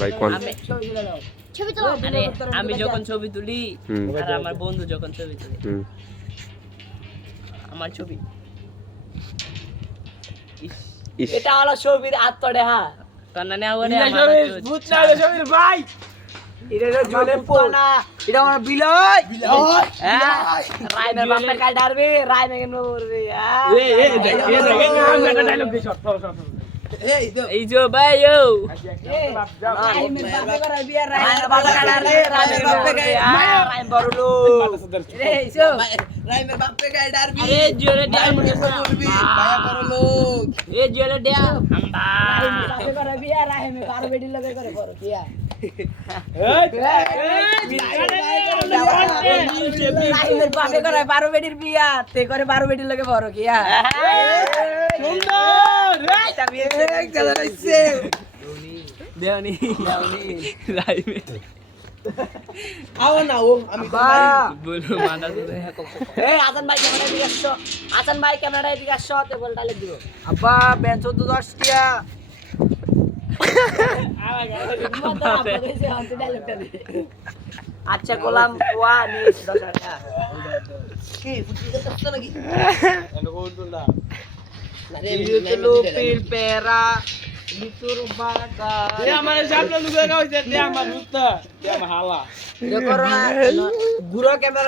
ভাই কোন ছবি তো আরে আমি যখন ছবি তুলি আর আমার বন্ধু যখন ছবি তুলি আমার ছবি ইস এটা হলো ছবির আত্মড়ে হ্যাঁ কারণ না ওরে আমার ভূত না হলো ছবির ভাই এটা জলে পোনা এটা আমার বিলয় হ্যাঁ রাইমের বাপের কাল ডারবে রাইমে কেন করবে আমি একটা ডায়লগ দিই শর্ট এই যে ভাই ও রাইমের বাপে করে বিয়া রাইমের বাপের কাল ডারবে রাইমের বাপের রাইম বড়লো এই সো রাইমের বাপে গায় ডারবি আরে জলে ড্যাম করবি ভাইয়া করো লোক এ জলে ড্যাম আম্বা রাইমের বাপে করে বিয়া রাইমে কার বেডি লগে করে করো বিয়া রাইমের বাপে করে 12 বেডির বিয়া তে করে 12 বেডির লগে বড় কিয়া দেওনি রাইমে আও না ও আমি তো বলো মানা করে এই আসান ভাই ক্যামেরা এদিকে আসো আসান ভাই ক্যামেরা এদিকে আসো তে বল ডাইলেক দিও আব্বা বেঞ্চ তো 10 টিয়া আচ্ছা গোলাম ওয়া নিস 10 টাকা কি ফুটি করতে নাকি লুপির পেরা লিতুর বাগা আমার সামনে লুকে গাইছে তে আমার ভূত তে আমার হালা দেখো না গুরো ক্যামেরা